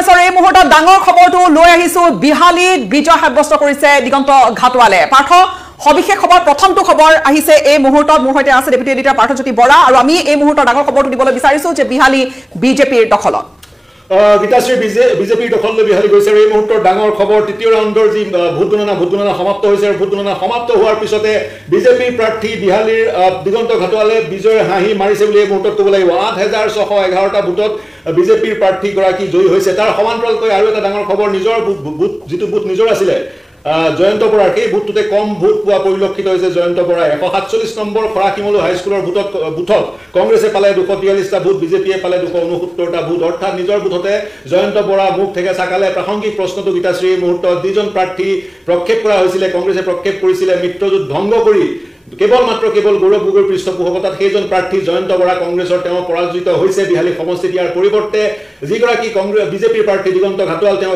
কনফাৰেন্সৰ এই মুহূৰ্তত ডাঙৰ খবৰটো লৈ আহিছো বিহালীত বিজয় সাব্যস্ত কৰিছে দিগন্ত ঘাটোৱালে পাৰ্থ সবিশেষ খবৰ প্ৰথমটো খবৰ আহিছে এই মুহূৰ্তত মোৰ হৈতে আছে ডেপুটি এডিটৰ পাৰ্থজ্যোতি বৰা আৰু আমি এই মুহূৰ্তত ডাঙৰ খবৰটো দিবলৈ বিচাৰিছো যে বিহালী বিজেপিৰ দখলত গীতাশ্ৰী বিজেপিৰ দখললৈ বিহালী গৈছে এই মুহূৰ্তৰ ডাঙৰ খবৰ তৃতীয় ৰাউণ্ডৰ যি ভোট গণনা সমাপ্ত হৈছে আৰু ভোট গণনা সমাপ্ত হোৱাৰ পিছতে বিজেপিৰ প্ৰাৰ্থী বিহালীৰ দিগন্ত ঘাটোৱালে বিজয়ৰ হাঁহি মাৰিছে বুলি এই মুহূৰ্তত ক'ব লাগিব 8611টা ভোটত বিজেপিৰ প্ৰাৰ্থীগৰাকী জয়ী হৈছে তাৰ সমান্তৰালকৈ আৰু এটা ডাঙৰ খবৰ নিজৰ বুথ যিটো বুথ নিজৰ আছিলে জয়ন্ত বৰাৰ সেই বুথটোতে কম ভোট পোৱা পৰিলক্ষিত হৈছে জয়ন্ত বৰাই 147 নম্বৰ খৰাকিমলু হাইস্কুলৰ বুথত কংগ্ৰেছে পালে 243টা ভোট বিজেপিয়ে পালে 269টা ভোট অৰ্থাৎ নিজৰ বুথতে জয়ন্ত বৰা মুখ থেকে চাকালে প্ৰাসংগিক প্ৰশ্নটো গীতাশ্ৰী এই মুহূৰ্তত দুজন প্ৰাৰ্থী প্ৰক্ষেপ কৰা হৈছিলে কংগ্ৰেছে প্ৰক্ষেপ কৰিছিলে মিত্ৰজোঁট ভংগ কৰি কেৱল গৌৰৱ গগৈৰ পৃষ্ঠপোষকতাত সেইজন প্ৰাৰ্থী জয়ন্ত বৰা কংগ্ৰেছৰ তেওঁ পৰাজিত হৈছে বিহালী সমষ্টিত ইয়াৰ পৰিৱৰ্তে যিগৰাকী বিজেপিৰ প্ৰাৰ্থী দিগন্ত ঘাটোৱাল তেওঁ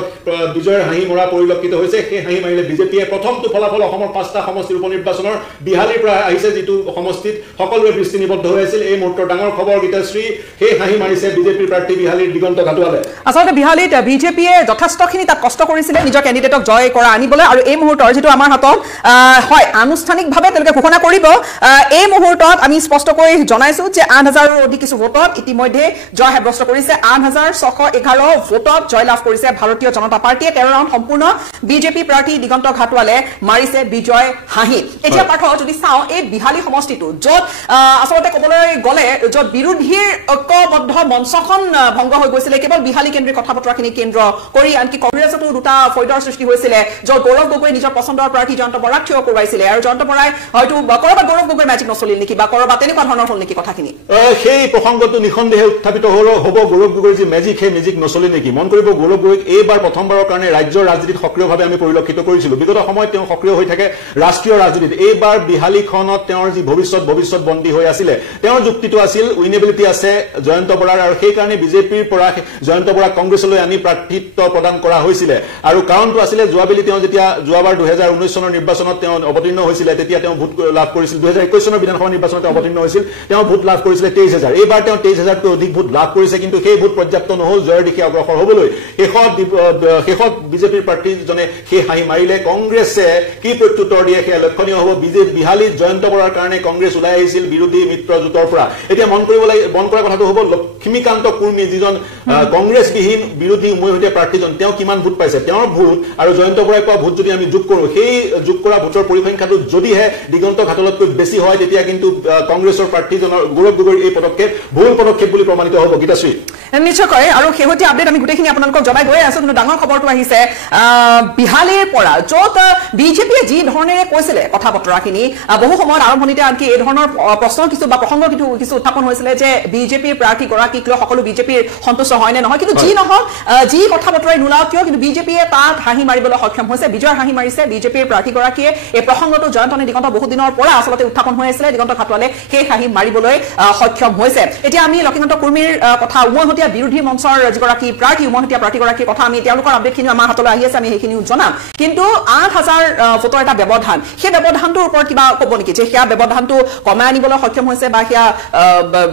বিজয়ৰ হাঁহি মৰা পৰিলক্ষিত হৈছে সেই হাঁহি মাৰিলে বিজেপিয়ে প্ৰথমটো ফলাফল অসমৰ 5টা সমষ্টিৰ উপনিৰ্বাচনৰ বিহালীৰ পৰা আহিছে যিটো সমষ্টিত সকলোৰে দৃষ্টি নিবদ্ধ হৈ আছিল এই মুহূৰ্তৰ ডাঙৰ খবৰ গীতাশ্ৰী সেই হাঁহি মাৰিছে বিজেপিৰ প্ৰাৰ্থী বিহালীৰ দিগন্ত ঘাটোৱালে আচলতে বিহালীত বিজেপিয়ে যথেষ্টখিনি তাত কষ্ট কৰিছিলে নিজৰ কেণ্ডিডেটক জয় কৰা আনিবলৈ আৰু এই মুহূৰ্তৰ যিটো আমাৰ হাতত হয় আনুষ্ঠানিকভাৱে তেওঁলোকে ঘোষণা কৰিব এই মুহূৰ্তত আমি স্পষ্টকৈ জনাইছো যে 8000ৰ অধিক কিছু ভোটত ইতিমধ্যে জয় সাব্যস্ত কৰিছে 8611 ভোটত জয়লাভ কৰিছে ভাৰতীয় জনতা পাৰ্টিয়ে 13 ৰাউণ্ড সম্পূৰ্ণ বিজেপি প্ৰাৰ্থী দিগন্ত ঘাটোৱালে মাৰিছে বিজয় হাঁহি এতিয়া পাঠ যদি চাও এই বিহালী সমষ্টিটো য'ত আচলতে ক'বলৈ গ'লে য'ত বিৰোধীৰ ঐক্যবদ্ধ মঞ্চখন ভংগ হৈ গৈছিলে কেৱল বিহালী কেন্দ্ৰীয় কথা বতৰাখিনি কেন্দ্ৰ কৰি আনকি কংগ্ৰেছতো দুটা ফৈদৰ সৃষ্টি হৈছিলে য'ত গৌৰৱ গগৈ নিজৰ পছন্দৰ প্ৰাৰ্থী জয়ন্ত বৰাক থিয় কৰোৱাইছিলে আৰু জয়ন্ত বৰাই হয়তো কৰবাত গৌৰৱ গগৈৰ মেজিক নচলিল নেকি বা কৰবাত তেনেকুৱা ধৰণৰ হ'ল নেকি কথাখিনি সেই প্ৰসংগটো নিখন্দেহে উত্থাপিত হ'ব গৌৰৱ গগৈৰ যি মেজিক সেই মেজিক নচলিল নেকি মন কৰিব গৌৰৱ গগৈক এইবাৰ প্ৰথমবাৰৰ কাৰণে ৰাজ্যৰ ৰাজনীতিত সক্ৰিয়ভাৱে আমি পৰিলক্ষিত কৰিছিলো বিগত সময়ত তেওঁ সক্ৰিয় হৈ থাকে ৰাষ্ট্ৰীয় ৰাজনীতিত এইবাৰ বিহালীখনত তেওঁৰ যি ভৱিষ্যত বন্দী হৈ আছিলে তেওঁৰ যুক্তিটো আছিল উইনেবিলিটি আছে জয়ন্ত বৰাৰ আৰু সেই কাৰণে বিজেপিৰ পৰা জয়ন্ত বৰাক কংগ্ৰেছলৈ আনি প্ৰাৰ্থিত্ব প্ৰদান কৰা হৈছিলে আৰু কাৰণটো আছিলে যোৱাবেলি তেওঁ যেতিয়া যোৱাবাৰ 2019 চনৰ নিৰ্বাচনত তেওঁ অৱতীৰ্ণ হৈছিলে তেতিয়া তেওঁ ভোট লাভ কৰিছিল 2021 চনৰ বিধানসভা নিৰ্বাচনত অৱতীৰ্ণ হৈছিল তেওঁ ভোট লাভ কৰিছিলে 23000 এইবাৰ তেওঁ 23000তকৈ অধিক ভোট লাভ কৰিছে কিন্তু সেই ভোট পৰ্যাপ্ত নহল জয়ৰ দিশে অগ্ৰসৰ হ'বলৈ শেষত বিজেপিৰ প্ৰাৰ্থীজনে সেই হাঁহি মাৰিলে কংগ্ৰেছে কি প্ৰত্যুত্তৰ দিয়ে সেয়া লক্ষণীয় হ'ব বিহালীত জয়ন্ত বৰাৰ কাৰণে কংগ্ৰেছ ওলাই আহিছিল বিৰোধী মিত্ৰজোঁটৰ পৰা এতিয়া মন কৰা কথাটো হ'ব লক্ষ্মীকান্ত কুৰ্মী যিজন কংগ্ৰেছবিহীন বিৰোধী উমৈহতীয়া প্ৰাৰ্থীজন তেওঁ কিমান ভোট পাইছে তেওঁৰ ভোট আৰু জয়ন্ত বৰাই পোৱা ভোট যদি আমি যোগ কৰোঁ সেই যোগ কৰা ভোটৰ পৰিসংখ্যাটো যদিহে দিগন্ত ঘাটোৱালতকৈ বেছি হয় তেতিয়া কিন্তু কংগ্ৰেছৰ প্ৰাৰ্থীজনৰ গৌৰৱ গগৈৰ এই পদক্ষেপ ভুল পদক্ষেপ বুলি প্ৰমাণিত হ'ব গীতাশ্ৰী নিশ্চয়কৈ আৰু শেহতীয়া আপডেট আমি গোটেইখিনি আপোনালোকক জনাই গৈ আছো কিন্তু ডাঙৰ খবৰটো আহিছে বিহালীৰ পৰা য'ত বিজেপিয়ে যি ধৰণেৰে কৈছিলে কথা বতৰাখিনি বহু সময়ত আৰম্ভণিতে আনকি এই ধৰণৰ প্ৰশ্ন কিছু বা প্ৰসংগ কিছু উত্থাপন হৈছিলে যে বিজেপিৰ প্ৰাৰ্থীগৰাকীক লৈ সকলো বিজেপিৰ সন্তুষ্ট হয় নে নহয় কিন্তু যি নহওক যি কথা বতৰাই নোলাওক কিয় কিন্তু বিজেপিয়ে তাত হাঁহি মাৰিবলৈ সক্ষম হৈছে বিজয়ৰ হাঁহি মাৰিছে বিজেপিৰ প্ৰাৰ্থীগৰাকীয়ে এই প্ৰসংগটো জয়ন্তনী দিগন্ত বহুত দিনৰ পৰা আচলতে উত্থাপন হৈ আছিলে দিগন্ত ঘাটোৱালে সেই হাঁহি মাৰিবলৈ সক্ষম হৈছে এতিয়া আমি লক্ষ্মীকান্ত কুৰ্মীৰ কথা উমৈহতীয়া বিৰোধী মঞ্চৰ যিগৰাকী উমৈহতীয়া প্ৰাৰ্থীগৰাকীৰ কথা আমি তেওঁলোকৰ আপডেটখিনি আমাৰ হাতলৈ আহি আছে আমি সেইখিনিও জনাম কিন্তু 8000 ভোটৰ এটা ব্যৱধান সেই ব্যৱধানটোৰ ওপৰত কিবা ক'ব নেকি যে সেয়া ব্যৱধানটো কমাই আনিবলৈ সক্ষম হৈছে বা সেয়া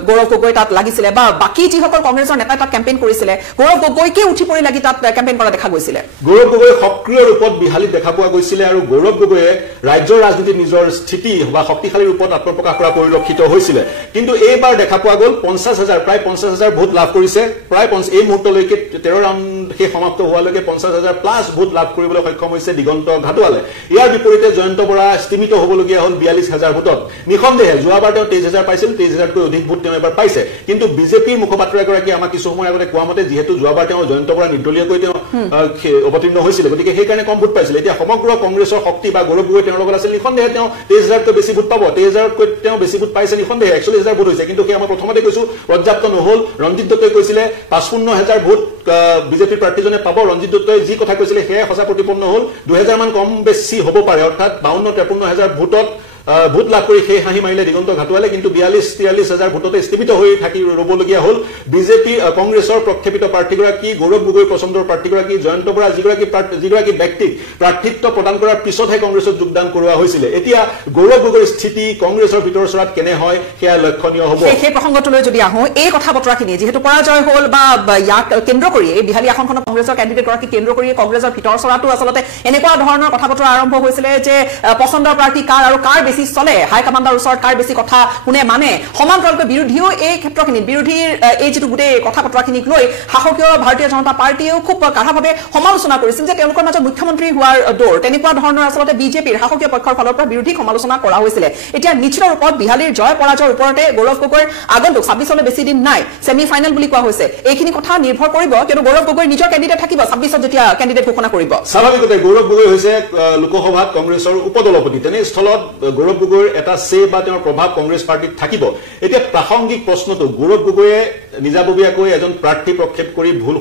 গৌৰৱ গগৈ তাত লাগিছিলে বা বাকী যিসকল কংগ্ৰেছৰ নেতাই তাত কেম্পেইন কৰিছিলে গৌৰৱ গগৈকে উঠি পৰি লাগি তাত কেম্পেইন কৰা দেখা গৈছিলে গৌৰৱ গগৈ সক্ৰিয় ৰূপত বিহালীত দেখা পোৱা গৈছিলে আৰু গৌৰৱ গগৈয়ে ৰাজ্যৰ ৰাজনীতিত নিজৰ স্থিতি বা শক্তিশালী ৰূপত আত্মপ্ৰকাশ কৰা পৰিলক্ষিত হৈছিলে কিন্তু এইবাৰ দেখা পোৱা গ'ল প্ৰায় 50000 ভোট লাভ কৰিছে প্ৰায় এই মুহূৰ্তলৈকে 13 ৰাউণ্ড সেই সমাপ্ত হোৱালৈকে 50000 প্লাছ ভোট লাভ কৰিবলৈ সক্ষম হৈছে দিগন্ত ঘাটোৱালে ইয়াৰ বিপৰীতে জয়ন্ত বৰা স্তিমিত হ'বলগীয়া হ'ল 42000 ভোটত নিখন্দেহে যোৱাবাৰ তেওঁ 23000 পাইছিল 23000তকৈ অধিক ভোট তেওঁ এবাৰ পাইছে কিন্তু বিজেপিৰ মুখপাত্ৰ এগৰাকী আমাক কিছু সময় আগতে কোৱা মতে যিহেতু যোৱাবাৰ তেওঁ জয়ন্ত বৰা নিৰ্দলীয়কৈ তেওঁ অৱতীৰ্ণ হৈছিলে গতিকে সেইকাৰণে কম ভোট পাইছিলে এতিয়া সমগ্ৰ কংগ্ৰেছৰ শক্তি বা গৌৰৱ গগৈ তেওঁৰ লগত আছিল নিখন্দেহে তেওঁ 23000তকৈ বেছি ভোট পাব 23000তকৈ তেওঁ বেছি ভোট পাইছে নিখন্দেহে 41000 ভোট হৈছে কিন্তু সেই আমাৰ প্ৰথমতে কৈছো পৰ্যাপ্ত নহল ৰঞ্জিত দত্তই কৈছিলে 55000 ভোট বিজেপিৰ প্ৰাৰ্থীজনে পাব ৰঞ্জিত দত্তই যি কথা কৈছিলে সেয়া সঁচা প্ৰতিপন্ন হ'ল 2000 মান কম বেছি হ'ব পাৰে অৰ্থাৎ 52-53000 ভোটত ভোট লাভ কৰি সেই হাঁহি মাৰিলে দিগন্ত ঘাটোৱালে, কিন্তু 42-43 হাজাৰ ভোটতে স্থিমিত হৈ থাকি ৰবলগীয়া হ'ল। বিজেপি কংগ্ৰেছৰ প্ৰক্ষেপিত প্ৰাৰ্থীগৰাকী গৌৰৱ গগৈ পচন্দৰ প্ৰাৰ্থীগৰাকী জয়ন্ত বৰা যিগৰাকী ব্যক্তিক প্ৰাৰ্থিত্ব প্ৰদান কৰাৰ পিছতহে কংগ্ৰেছত যোগদান কৰোৱা হৈছিলে। এতিয়া গৌৰৱ গগৈৰ স্থিতি কংগ্ৰেছৰ ভিতৰ চৰাত কেনে হয় সেয়া লক্ষণীয় হ'ব। সেই প্ৰসংগটোলৈ যদি আহোঁ, এই কথা বতৰাখিনি যিহেতু পৰাজয় হ'ল বা ইয়াক কেন্দ্ৰ কৰি এই বিহালী আসনখনত কংগ্ৰেছৰ কেণ্ডিডেটগৰাকী কেন্দ্ৰ কৰি কংগ্ৰেছৰ ভিতৰ চৰাটো আচলতে এনেকুৱা ধৰণৰ কথা বতৰা আৰম্ভ হৈছিলে যে পচন্দৰ প্ৰাৰ্থী কাৰ আৰু কাৰ বেছি চলে, হাইকমাণ্ডৰ ওচৰত কাৰ বেছি কথা কোনে মানে। সমান্তৰালকৈ বিৰোধীও এই ক্ষেত্ৰখিনিত বিৰোধীৰ এই যিটো গোটেই কথা বতৰাখিনিক লৈ শাসকীয় ভাৰতীয় জনতা পাৰ্টীয়েও খুব কাঢ়াভাৱে সমালোচনা কৰিছিল যে তেওঁলোকৰ মাজত মুখ্যমন্ত্ৰী হোৱাৰ দৌৰ, তেনেকুৱা ধৰণৰ আচলতে বিজেপিৰ শাসকীয় পক্ষৰ ফালৰ পৰা বিৰোধীক সমালোচনা কৰা হৈছিলে। এতিয়া নিশ্চিত ৰূপত বিহালীৰ জয় পৰাজয়ৰ ওপৰতে গৌৰৱ গগৈৰ আগন্তুক 26লৈ বেছি দিন নাই, ছেমি ফাইনেল বুলি কোৱা হৈছে। এইখিনি কথা নিৰ্ভৰ কৰিব, কিন্তু গৌৰৱ গগৈৰ নিজৰ কেণ্ডিডেট থাকিব 26ত যেতিয়া কেণ্ডিডেট ঘোষণা কৰিব। স্বাভাৱিকতে গৌৰৱ গগৈ হৈছে লোকসভাত কংগ্ৰেছৰ উপদলপতি, তেনেস্থলত গৌৰৱ গগৈৰ এটা বা তেওঁৰ প্ৰভাৱ কংগ্ৰেছ পাৰ্টীত থাকিব। এতিয়া প্ৰাসংগিক প্ৰশ্নটো গৌৰৱ গগৈয়ে নিজাববীয়াকৈ এজন প্ৰাৰ্থী প্ৰক্ষেপ কৰি ভুল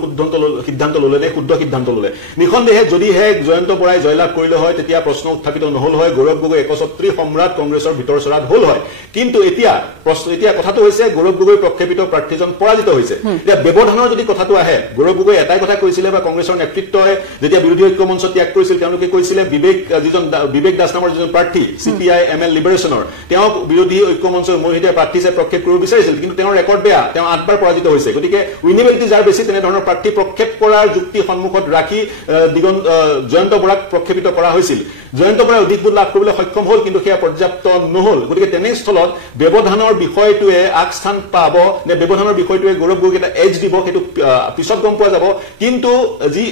সিদ্ধান্ত ললে নে শুদ্ধ সিদ্ধান্ত ললে? নিঃসন্দেহে যদিহে জয়ন্ত বৰাই জয়লাভ কৰিলে হয় তেতিয়া প্ৰশ্ন উত্থাপিত নহল হয়, গৌৰৱ গগৈ 61 সম্ৰাট কংগ্ৰেছৰ ভিতৰ চৰাত হল হয়। কিন্তু এতিয়া কথাটো হৈছে গৌৰৱ গগৈ প্ৰক্ষেপিত প্ৰাৰ্থীজন পৰাজিত হৈছে। এতিয়া ব্যৱধানৰ যদি কথাটো আহে, গৌৰৱ গগৈ এটাই কথা কৈছিলে বা কংগ্ৰেছৰ নেতৃত্বই যেতিয়া বিৰোধী ঐক্য মঞ্চ ত্যাগ কৰিছিল তেওঁলোকে কৈছিলে বিবেক দাস নামৰ যিজন প্ৰাৰ্থী CPI ML লিবাৰেশ্যনৰ, তেওঁক বিৰোধী ঐক্য মঞ্চৰ মহিলা প্ৰাৰ্থী হিচাপে প্ৰক্ষেপ কৰিব বিচাৰিছিল, কিন্তু তেওঁৰ ৰেকৰ্ড বেয়া, তেওঁ 8 বাৰ পৰাজিত হৈছে। গতিকে উইনিবিলিটি যাৰ বেছি তেনেধৰণৰ প্ৰাৰ্থী প্ৰক্ষেপ কৰাৰ যুক্তি সন্মুখত ৰাখি জয়ন্ত বৰাক প্ৰক্ষেপিত কৰা হৈছিল। জয়ন্ত বৰাই অধিক ভোট লাভ কৰিবলৈ সক্ষম হল, কিন্তু সেয়া পৰ্যাপ্ত নহল। গতিকে তেনেস্থলত ব্যৱধানৰ বিষয়টোৱে আগস্থান পাব নে ব্যৱধানৰ বিষয়টোৱে গৌৰৱ গগৈক এটা এজ দিব সেইটো পিছত গম পোৱা যাব। কিন্তু যি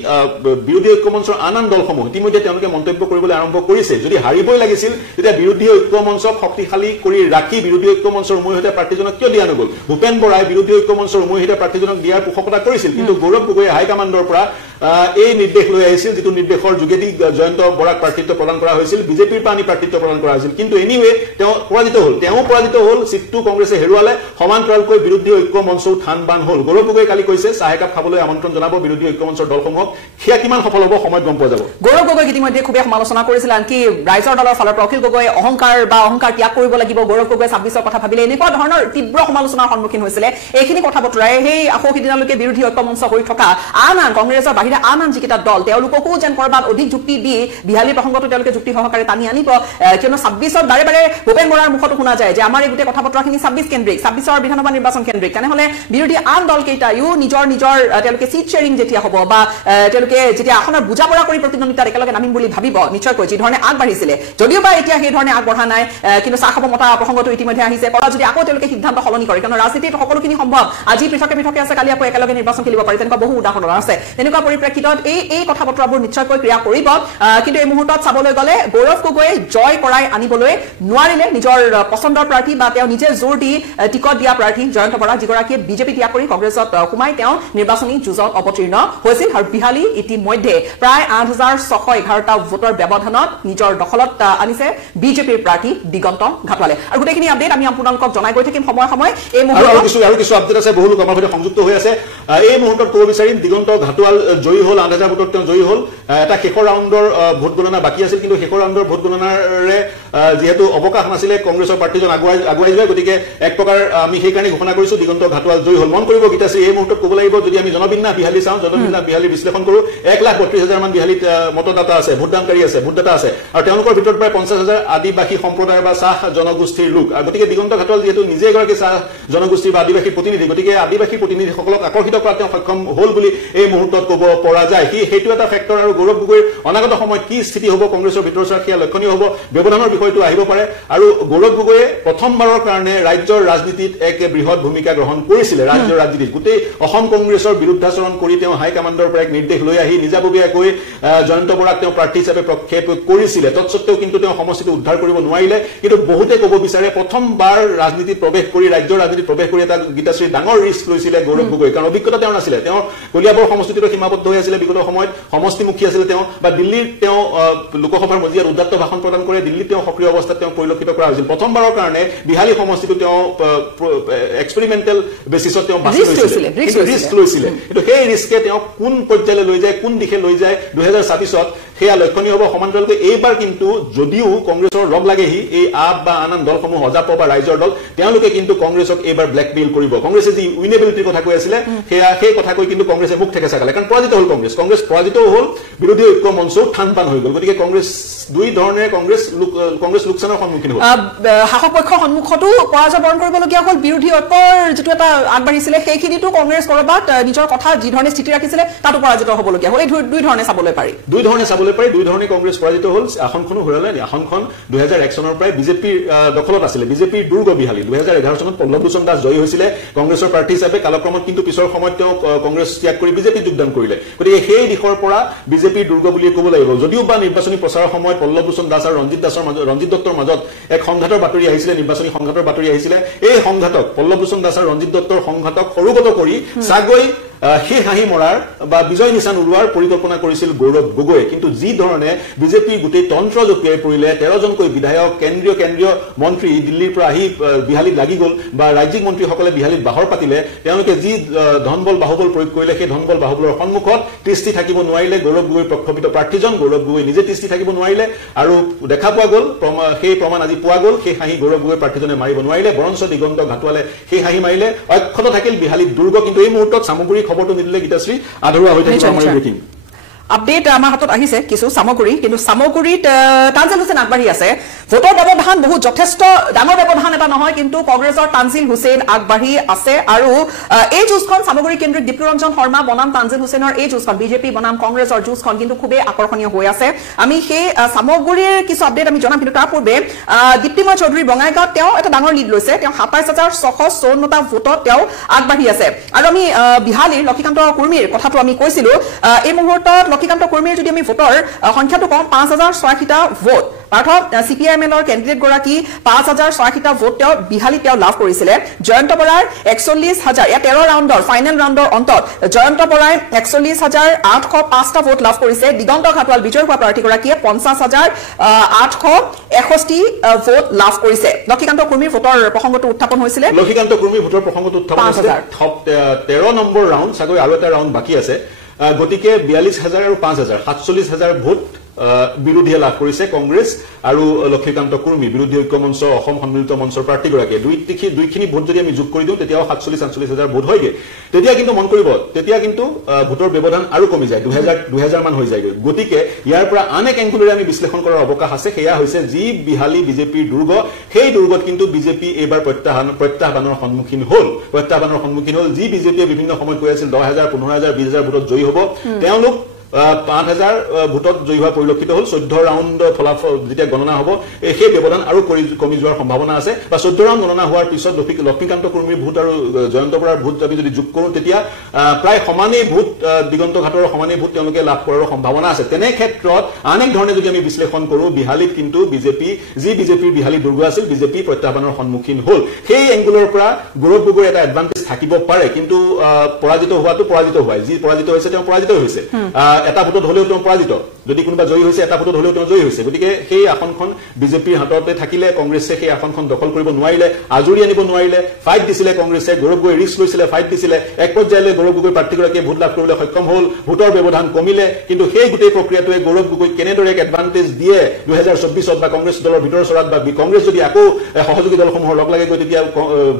বিৰোধী ঐক্য মঞ্চৰ আন দলসমূহ ইতিমধ্যে তেওঁলোকে মন্তব্য কৰিবলৈ আৰম্ভ কৰিছে, যদি হাৰিবই লাগিছিল তেতিয়া বিৰোধী ঐক্য মঞ্চক শক্তিশালী কৰি ৰাখি বিৰোধী ঐক্য মঞ্চৰ উমৈহতীয়া প্ৰাৰ্থীজনক কিয় দিয়া নগ'ল? ভূপেন বৰাই বিৰোধী ঐক্য মঞ্চৰ উমৈহতীয়া প্ৰাৰ্থীজনক দিয়াৰ পোষকতা কৰিছিল, কিন্তু গৌৰৱ গগৈয়ে হাইকমাণ্ডৰ পৰা এই নিৰ্দেশ লৈ আহিছিল, যিটো নিৰ্দেশৰ যোগেদি জয়ন্ত বৰাক প্ৰাৰ্থিত্ব প্ৰদান কৰা হৈছিল, বিজেপিৰ পৰা প্ৰাৰ্থিত্ব প্ৰদান কৰা হৈছিল। কিন্তু এনিৱে তেওঁ পৰাজিত হল, চিটটো কংগ্ৰেছে হেৰুৱালে, সমান্তৰালকৈ বিৰোধী ঐক্য মঞ্চও থান বান হল। গৌৰৱ গগৈ কালি কৈছে চাহ একাপ খাবলৈ আমন্ত্ৰণ জনাব বিৰোধী ঐক্য মঞ্চৰ দলসমূহক, সেয়া কিমান সফল হ'ব সময়ত গম পোৱা যাব। গৌৰৱ গগৈক ইতিমধ্যে খুবেই সমালোচনা কৰিছিল, আনকি ৰাইজৰ দলৰ ফালৰ পৰা অখিল গগৈ অহংকাৰ ত্যাগ কৰিব লাগিব, গৌৰৱ গগৈ 26ৰ কথা ভাবিলে এনেকুৱা ধৰণৰ তীব্ৰ সমালোচনাৰ সন্মুখীন হৈছিলে। এইখিনি কথা বতৰাই সেই আকৌ সিদিনালৈকে বিৰোধী ঐক্য মঞ্চ হৈ থকা আন কংগ্ৰেছৰ বাহিৰে আন যিকেইটা দল তেওঁলোককো যেন কৰবাত অধিক যুক্তি দি বিহালী প্ৰসংগটো তেওঁলোকে যুক্তি সহকাৰে টানি আনিব, কিয়নো 26ত বাৰে বাৰে ভূপেন বৰাৰ মুখতো শুনা যায় যে আমাৰ এই গোটেই কথা বতৰাখিনি 26 কেন্দ্ৰিক, 26ৰ বিধানসভা নিৰ্বাচন কেন্দ্ৰিক। তেনেহলে বিৰোধী আন দল কেইটাইও নিজৰ তেওঁলোকে চিট শ্বেয়াৰিং যেতিয়া হ'ব বা তেওঁলোকে যেতিয়া আসনৰ বুজা পৰা কৰি প্ৰতিদ্বন্দ্বিতাত একেলগে নামিম বুলি ভাবিব, নিশ্চয়কৈ যি ধৰণে আগবাঢ়িছিলে, যদিও বা এতিয়া সেই ধৰণে আগবঢ়া নাই, কিন্তু চাহ খাব মতা প্ৰসংগটো ইতিমধ্যে আহিছে। কৰা যদি আকৌ তেওঁলোকে সিদ্ধান্ত সলনি কৰে, কাৰণ ৰাজনীতিত সকলোখিনি সম্ভৱ, আজি পৃথকে আছে, কালি আকৌ একেলগে নিৰ্বাচন খেলিব পাৰি, তেনেকুৱা বহু উদাহৰণ আছে। তেনেকুৱা পৰিপ্ৰেক্ষিতত এই কথা বতৰাবোৰ নিশ্চয়কৈ ক্ৰিয়া কৰিব। কিন্তু এই মুহূৰ্তত চাবলৈ গ'লে গৌৰৱ গগৈয়ে জয় কৰাই আনিবলৈ নোৱাৰিলে নিজৰ পচন্দৰ প্ৰাৰ্থী বা তেওঁ নিজে জোৰ দি টিকট দিয়া প্ৰাৰ্থী জয়ন্ত বৰা, যিগৰাকীয়ে বিজেপি ত্যাগ কৰি কংগ্ৰেছত সোমাই তেওঁ নিৰ্বাচনী যুঁজত অৱতীৰ্ণ হৈছিল। আৰু বিহালী ইতিমধ্যে প্ৰায় 8611টা ভোটৰ ব্যৱধানত নিজৰ দখলত আনিছে বিজেপিৰ প্ৰাৰ্থী দিগন্ত ঘাটোৱালে। আৰু গোটেইখিনি আপডেট আমি আপোনালোকক জনাই গৈ থাকিম সময়ে। এই মুহূৰ্তত আৰু কিছু আপডেট আছে, বহু লোক আমাৰ সৈতে সংযুক্ত হৈ আছে। এই মুহূৰ্তত ক'ব বিচাৰিম দিগন্ত ঘাটোৱাল জয়ী হ'ল, 8000 ভোটত তেওঁ জয়ী হ'ল। এটা শেষৰ ৰাউণ্ডৰ ভোট গণনা বাকী আছিল, কিন্তু শেষৰ ৰাউণ্ডৰ ভোট গণনাৰে যিহেতু অৱকাশ নাছিলে কংগ্ৰেছৰ প্ৰাৰ্থীজন আগুৱাই যায়, গতিকে এক প্ৰকাৰ আমি সেইকাৰণে ঘোষণা কৰিছো দিগন্ত ঘাটোৱাল জয়ী হ'ল। মন কৰিব গীতাশ্ৰী, এই মুহূৰ্তত ক'ব লাগিব যদি আমি জনবিন্যাস বিহালী চাওঁ, জনবিন্যাস বিহালী বিশ্লেষণ কৰো, 1,32,000 মান বিহালীত মতদাতা আছে, ভোটদাতা আছে, আৰু তেওঁলোকৰ ভিতৰত প্ৰায় 50,000 আদিবাসী সম্প্ৰদায়ৰ বা চাহ জনগোষ্ঠীৰ লোক। গতিকে দিগন্ত ঘাটোৱাল যিহেতু নিজে এগৰাকী চাহ জনগোষ্ঠী বা আদিবাসী প্ৰতিনিধি, গতিকে আদিবাসী প্ৰতিনিধিসকলক আকৰ্ষিত কৰাত তেওঁ সক্ষম হ'ল বুলি এই মুহূৰ্তত ক'ব পৰা যায়। সেইটো এটা ফেক্টৰ। আৰু গৌৰৱ গগৈৰ অনাগত সময়ত কি স্থিতি হ'ব কংগ্ৰেছৰ ভিতৰত সেয়া লক্ষণীয় হ'ব, ব্যৱধানৰ বিষয়টো আহিব পাৰে। আৰু গৌৰৱ গগৈয়ে প্ৰথমবাৰৰ কাৰণে ৰাজ্যৰ ৰাজনীতিত এক বৃহৎ ভূমিকা গ্ৰহণ কৰিছিলে। ৰাজ্যৰ ৰাজনীতিত গোটেই অসম কংগ্ৰেছৰ বিৰুদ্ধাচৰণ কৰি তেওঁ হাইকমাণ্ডৰ পৰা এক নিৰ্দেশ লৈ আহি নিজাববীয়াকৈ জয়ন্ত বৰাক তেওঁ প্ৰাৰ্থী হিচাপে প্ৰক্ষেপ কৰিছিলে। তৎসত্বেও কিন্তু তেওঁ সমষ্টিটো উদ্ধাৰ কৰিব নোৱাৰিলে। কিন্তু বহুতে ক'ব বিচাৰে প্ৰথমবাৰ ৰাজনীতিত প্ৰৱেশ কৰি, ৰাজ্যৰ ৰাজনীতিত প্ৰৱেশ কৰি এটা গীতাশ্ৰীৰ ডাঙৰ ৰিস্ক লৈছিলে গৌৰৱ গগৈ, কাৰণ অভিজ্ঞতা তেওঁ নাছিলে। তেওঁ কলিয়াবৰ সমষ্টিটো সীমাবদ্ধ হৈ আছিলে, বিগত সময়ত সমষ্টিমুখী আছিলে তেওঁ, বা দিল্লীত তেওঁ লোকসভাৰ মজিয়াত উদাত্ত ভাষণ প্ৰদান কৰে, দিল্লীত তেওঁ সক্ৰিয় অৱস্থাত তেওঁ পৰিলক্ষিত কৰা হৈছিল প্ৰথমবাৰৰ কাৰণে বিহালী সমষ্টিটো তেওঁ এক্সপেৰিমেন্টেল বেচিছত তেওঁ বাছি লৈছিলে ৰিস্ক লৈছিলে কিন্তু সেই ৰিস্কে তেওঁ কোন পৰ্যায়লৈ লৈ যায় কোন দিশে লৈ যায় 2026ত সেয়া লক্ষণীয় হ'ব সমান্তৰালকৈ এইবাৰ কিন্তু যদিও কংগ্ৰেছৰ লগ লাগেহি এই আপ বা আন দলসমূহ অজাপ বা ৰাইজৰ দল তেওঁলোকে কিন্তু কংগ্ৰেছক এইবাৰ ব্লেকমেইল কৰিব কংগ্ৰেছে যি উইনেবিলিটিৰ কথা কৈ আছিলে সেয়া সেই কথা কৈ কিন্তু কংগ্ৰেছে মুখ থেকে চাগালে কাৰণ পৰাজিত হ'ল কংগ্ৰেছ পৰাজিত হ'ল বিৰোধী ঐক্য মঞ্চও ঠান হৈ গ'ল গতিকে কংগ্ৰেছ দুই ধৰণে কংগ্ৰেছ লোকচানৰ সন্মুখীন হ'ল শাসক পক্ষৰ সন্মুখতো পৰাজয় বৰণ কৰিবলগীয়া হ'ল বিৰোধী ঐক্যৰ যিটো এটা আগবাঢ়িছিলে সেইখিনিতো কংগ্ৰেছ কৰবাত নিজৰ কথা যি ধৰণে স্থিতি ৰাখিছিলে তাতো পৰাজিত হ'বলগীয়া হ'ল এই দুই ধৰণে চাবলৈ পাৰি দুই ধৰণে কংগ্ৰেছ পৰাজিত হ'ল আসনখনো ঘূৰালে আসনখন 2001 চনৰ পৰাই বিজেপিৰ দখলত আছিলে বিজেপিৰ দুৰ্গ বিহালী 2011 চনত পল্লৱ লোচন দাস জয়ী হৈছিলে কংগ্ৰেছৰ প্ৰাৰ্থী হিচাপে কালক্ৰমত কিন্তু পিছৰ সময়ত তেওঁ কংগ্ৰেছ ত্যাগ কৰি বিজেপি যোগদান কৰিলে গতিকে সেই দিশৰ পৰা বিজেপিৰ দুৰ্গ বুলি ক'ব লাগিব যদিও বা নিৰ্বাচনী প্ৰচাৰৰ সময়ত পল্লৱ লোচন দাস আৰু ৰঞ্জিত দত্তৰ মাজত এক সংঘাতৰ বাতৰি আহিছিলে নিৰ্বাচনী সংঘাতৰ বাতৰি আহিছিলে এই সংঘাতক পল্লৱ লোচন দাস আৰু ৰঞ্জিত দত্তৰ সংঘাতক সৰুগত কৰি চাগৈ সেই হাঁহি মৰাৰ বা বিজয় নিশান উৰুৱাৰ পৰিকল্পনা কৰিছিল গৌৰৱ গগৈ কিন্তু যি ধৰণে বিজেপি গোটেই তন্ত্ৰ জপিয়াই পৰিলে 13জনকৈ বিধায়ক কেন্দ্ৰীয় মন্ত্ৰী দিল্লীৰ পৰা আহি বিহালীত লাগি গ'ল বা ৰাজ্যিক মন্ত্ৰীসকলে বিহালীত বাহৰ পাতিলে তেওঁলোকে যি ধনবল বাহুবল প্ৰয়োগ কৰিলে সেই ধনবল বাহুবলৰ সন্মুখত তিষ্ঠি থাকিব নোৱাৰিলে গৌৰৱ গগৈ প্ৰক্ষোভিত প্ৰাৰ্থীজন গৌৰৱ গগৈ নিজে তিষ্ঠি থাকিব নোৱাৰিলে আৰু দেখা পোৱা গ'ল সেই প্ৰমাণ আজি পোৱা গ'ল সেই হাঁহি গৌৰৱ গগৈ প্ৰাৰ্থীজনে মাৰিব নোৱাৰিলে বৰঞ্চ দিগন্ত ঘাটোৱালে সেই হাঁহি মাৰিলে অক্ষত থাকিল বিহালীত দুৰ্গ কিন্তু এই মুহূৰ্তত সামগ্ৰী খবৰটো নিদিলে গীতাশ্ৰী আধৰুৱা হৈ থাকিব আমাৰ ব্ৰেকিং আপডেট আমাৰ হাতত আহিছে কিছু সামগ্ৰী কিন্তু সামগ্ৰীত তানজিল হুছেইন আগবাঢ়ি আছে ভোটৰ ব্যৱধান বহুত যথেষ্ট ডাঙৰ ব্যৱধান এটা নহয় কিন্তু কংগ্ৰেছৰ তানজিল হুছেইন আগবাঢ়ি আছে আৰু এই যুঁজখন সামগ্ৰী কেন্দ্ৰিক দীপ্তিৰঞ্জন শৰ্মা বনাম তানজিল হুছেইনৰ এই যুঁজখন বিজেপি বনাম কংগ্ৰেছৰ যুঁজখন কিন্তু খুবেই আকৰ্ষণীয় হৈ আছে আমি সেই সামগ্ৰীৰ কিছু আপডেট আমি জনাম কিন্তু তাৰ পূৰ্বে দীপ্তিময় চৌধুৰী বঙাইগাঁৱত তেওঁ এটা ডাঙৰ লিড লৈছে তেওঁ 27654টা ভোটত তেওঁ আগবাঢ়ি আছে আৰু আমি বিহালীৰ লক্ষীকান্ত কুৰ্মীৰ কথাটো আমি কৈছিলো এই মুহূৰ্তত লক্ষীকান্ত কুৰ্মীৰ যদি আমি ভোটৰ সংখ্যাটো কম 5086টা ভোট অৰ্থাৎ CPIML কেণ্ডিডেট গৰাকী 5086টা ভোট তেওঁ বিহালী তেওঁ লাভ কৰিছিলে জয়ন্ত বৰাৰ 41000 এয়া 13 ৰাউণ্ডৰ ফাইনেল ৰাউণ্ডৰ অন্তত জয়ন্ত বৰাই 41805টা ভোট লাভ কৰিছে দিগন্ত ঘাটোৱাল বিজয় হোৱা প্ৰাৰ্থী গৰাকীয়ে 50861 ভোট লাভ কৰিছে লক্ষীকান্ত কুৰ্মীৰ ভোটৰ প্ৰসংগটো উত্থাপন হৈছিলে লক্ষীকান্ত কুৰ্মীৰ ভোটৰ প্ৰসংগটো উত্থাপন হৈছিলে 13 নম্বৰ ৰাউণ্ড চাগৈ আৰু এটা ৰাউণ্ড বাকি আছে গতিকে 42000 আৰু 5000 47000 ভোট বিৰোধীয়ে লাভ কৰিছে কংগ্ৰেছ আৰু লক্ষীকান্ত কুৰ্মী বিৰোধী ঐক্য মঞ্চ অসম সন্মিলিত মঞ্চৰ প্ৰাৰ্থীগৰাকীয়ে দুইখিনি ভোট যদি আমি যোগ কৰি দিওঁ তেতিয়াও 48000 ভোট হয়গে তেতিয়া কিন্তু মন কৰিব তেতিয়া কিন্তু ভোটৰ ব্যৱধান আৰু কমি যায় 2000 মান হৈ যায়গৈ গতিকে ইয়াৰ পৰা আন এক এংগুলৰে আমি বিশ্লেষণ কৰাৰ অৱকাশ আছে সেয়া হৈছে যি বিহালী বিজেপিৰ দুৰ্গ সেই দুৰ্গত কিন্তু বিজেপি এইবাৰ প্ৰত্যাহ্বানৰ সন্মুখীন হ'ল যি বিজেপিয়ে বিভিন্ন সময়ত কৈ আছিল 10000 15000 20000 ভোটত জয়ী হ'ব তেওঁলোক 5000 ভোটত জয়ী হোৱা পৰিলক্ষিত হ'ল 14 ৰাউণ্ড ফলাফল যেতিয়া গণনা হ'ব সেই ব্যৱধান আৰু কমি যোৱাৰ সম্ভাৱনা আছে বা 14 ৰাউণ্ড গণনা হোৱাৰ পিছত লক্ষীকান্ত কুৰ্মীৰ ভোট আৰু জয়ন্ত বৰাৰ ভোট আমি যদি যোগ কৰোঁ তেতিয়া প্ৰায় সমানেই ভোট দিগন্ত ঘাটৰ সমানেই ভোট তেওঁলোকে লাভ কৰাৰ সম্ভাৱনা আছে তেনে ক্ষেত্ৰত আন এক ধৰণে যদি আমি বিশ্লেষণ কৰোঁ বিহালীত কিন্তু বিজেপিৰ বিহালী দুৰ্গ আছিল বিজেপি প্ৰত্যাহ্বানৰ সন্মুখীন হ'ল সেই এংগুলৰ পৰা গৌৰৱ গগৈৰ এটা এডভান্টেজ থাকিব পাৰে কিন্তু পৰাজিত হোৱাই যি পৰাজিত হৈছে তেওঁ পৰাজিত হৈছে এটা ভোটত হলেও তেওঁ পৰাজিত যদি কোনোবা জয়ী হৈছে এটা ভোটত হলেও তেওঁ জয়ী হৈছে গতিকে সেই আসনখন বিজেপিৰ হাততে থাকিলে কংগ্ৰেছে সেই আসনখন দখল কৰিব নোৱাৰিলে আজৰি আনিব নোৱাৰিলে ফাইট দিছিলে কংগ্ৰেছে গৌৰৱ গগৈ ৰিস্ক লৈছিলে ফাইট দিছিলে এক পৰ্যায়লৈ গৌৰৱ গগৈ প্ৰাৰ্থীগৰাকীয়ে ভোট লাভ কৰিবলৈ সক্ষম হ'ল ভোটৰ ব্যৱধান কমিলে কিন্তু সেই গোটেই প্ৰক্ৰিয়াটোৱে গৌৰৱ গগৈ কেনেদৰে এক এডভান্টেজ দিয়ে 2024ত বা কংগ্ৰেছ দলৰ ভিতৰ চৰাত বা কংগ্ৰেছ যদি আকৌ সহযোগী দলসমূহৰ লগ লাগে গৈ তেতিয়া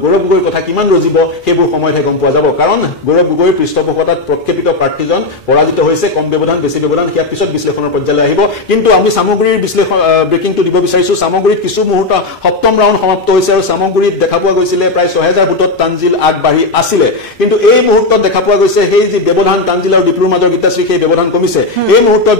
গৌৰৱ গগৈৰ কথা কিমান ৰজিব সেইবোৰ সময়তহে গম পোৱা যাব কাৰণ গৌৰৱ গগৈৰ পৃষ্ঠপোষকতাত প্ৰক্ষেপিত প্ৰাৰ্থীজন পৰাজিত হৈছে কম ব্যৱধান বেছি ব্যৱধান সেয়া পিছত বিশ্লেষণৰ পৰ্যায়লৈ আহিব কিন্তু আমি সামগ্ৰীৰ বিশ্লেষণ ব্ৰেকিংটো দিব বিচাৰিছো সামগ্ৰীত কিছু মুহূৰ্ত সপ্তম ৰাউণ্ড সমাপ্ত হৈছে আৰু সামগ্ৰীত দেখা পোৱা গৈছিলে প্ৰায় 6000 ভোটত তানজিল আগবাঢ়ি আছিলে কিন্তু এই মুহূৰ্তত দেখা পোৱা গৈছে সেই যি ব্যৱধান তানজিল আৰু ডিপ্লুৰ মাজৰ গীতাশ্ৰী সেই ব্যৱধান কমিছে এই মুহূৰ্তত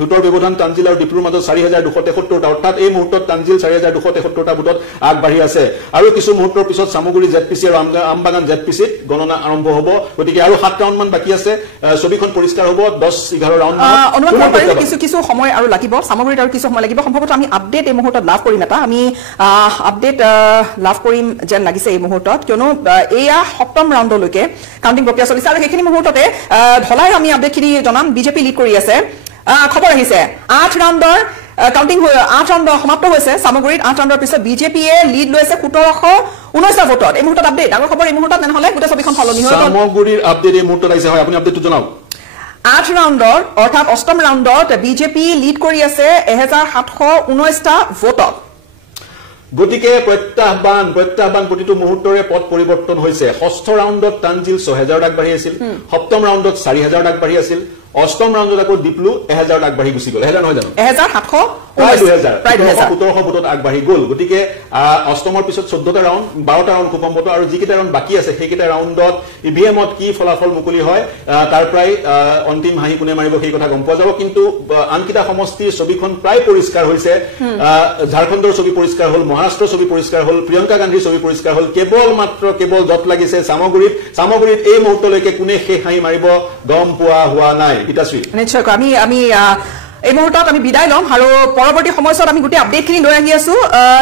ভোটৰ ব্যৱধান তানজিল আৰু ডিপ্লুৰ মাজত 4273টা অৰ্থাৎ এই মুহূৰ্তত তানজিল 4273টা ভোটত আগবাঢ়ি আছে আৰু কিছু মুহূৰ্তৰ পিছত সামগ্ৰী জেডপিসি আৰু আমবাগান জেডপিসিত গণনা আৰম্ভ হ'ব গতিকে আৰু 7 ৰাউণ্ড মান বাকি আছে ছবিখন পৰিষ্কাৰ হ'ব 10-11 ৰাউণ্ড অনুমান কৰিব পাৰি কিছু সময় আৰু লাগিব সামগ্ৰীত আৰু কিছু সময় লাগিব সম্ভৱতঃ আমি আপডেট এই মুহূৰ্তত লাভ কৰিম এটা আমি আপডেট লাভ কৰিম যেন লাগিছে এই মুহূৰ্তত কিয়নো এয়া সপ্তম ৰাউণ্ডলৈকে কাউন্টিং প্ৰক্ৰিয়া চলিছে আৰু সেইখিনি মুহূৰ্ততে ধলাই আমি আপডেটখিনি জনাম বিজেপি লিড কৰি আছে খবৰ আহিছে 8 ৰাউণ্ডৰ কাউন্টিং 8 ৰাউণ্ড সমাপ্ত হৈছে সামগ্ৰীত 8 ৰাউণ্ডৰ পিছত বিজেপিয়ে লিড লৈছে 1719 ভোটত এই মুহূৰ্তত আপডেট ডাঙৰ খবৰ এই মুহূৰ্তত নহলে গোটেই ছবিখন সলনি হৈ গ'ল সামগ্ৰীৰ আপডেট এই মুহূৰ্তত আহিছে হয় আপুনি আপডেটটো জনাওক 8 ৰাউণ্ডৰ অৰ্থাৎ অষ্টম ৰাউণ্ডত বিজেপি লিড কৰি আছে 1719টা ভোটত গতিকে প্ৰত্যাহ্বান প্ৰতিটো মুহূৰ্তৰে পথ পৰিৱৰ্তন হৈছে ষষ্ঠ ৰাউণ্ডত তানজিল 6000 আগবাঢ়ি আছিল সপ্তম ৰাউণ্ডত 4000 আগবাঢ়ি আছিল অষ্টম ৰাউণ্ডত আকৌ ডিপলু 1000 আগবাঢ়ি গুচি গ'ল 1000 নহয় জানো 1700 ভোটত আগবাঢ়ি গ'ল গতিকে অষ্টমৰ পিছত 14টা ৰাউণ্ড 12টা ৰাউণ্ড খুব সম্ভৱতঃ আৰু যিকেইটা ৰাউণ্ড বাকী আছে সেইকেইটা ৰাউণ্ডত ইভিএমত কি ফলাফল মুকলি হয় তাৰ প্ৰায় অন্তিম হাঁহি কোনে মাৰিব সেই কথা গম পোৱা যাব কিন্তু আনকিটা সমষ্টিৰ ছবিখন প্ৰায় পৰিষ্কাৰ হৈছে ঝাৰখণ্ডৰ ছবি পৰিষ্কাৰ হ'ল মহাৰাষ্ট্ৰৰ ছবি পৰিষ্কাৰ হ'ল প্ৰিয়ংকা গান্ধীৰ ছবি পৰিষ্কাৰ হ'ল কেৱল দত লাগিছে সামগ্ৰীত এই মুহূৰ্তলৈকে কোনে শেষ হাঁহি মাৰিব গম পোৱা হোৱা নাই পিতাশ্ৰী নিশ্চয় আমি এই মুহূৰ্তত আমি বিদায় লম আৰু পৰৱৰ্তী সময়ত আমি গোটেই আপডেটখিনি লৈ আহি আছো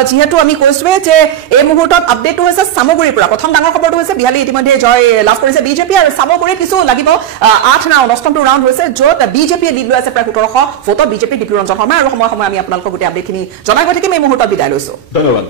যিহেতু আমি কৈছোৱে যে এই মুহূৰ্তত আপডেটটো হৈছে সামগ্ৰীৰ পৰা প্ৰথম ডাঙৰ খবৰটো হৈছে বিহালী ইতিমধ্যে জয় লাভ কৰিছে বিজেপি আৰু সামগ্ৰীত কিছু লাগিব 8 ৰাউণ্ড অষ্টমটো ৰাউণ্ড হৈছে য'ত বিজেপিয়ে লিড লৈ আছে প্ৰায় 1700 ভোটত বিজেপি ডিপ্লু ৰঞ্জন শৰ্মা আৰু সময় আমি আপোনালোকক গোটেই আপডেটখিনি জনাই গৈ থাকিম এই মুহূৰ্তত বিদায় লৈছো ধন্যবাদ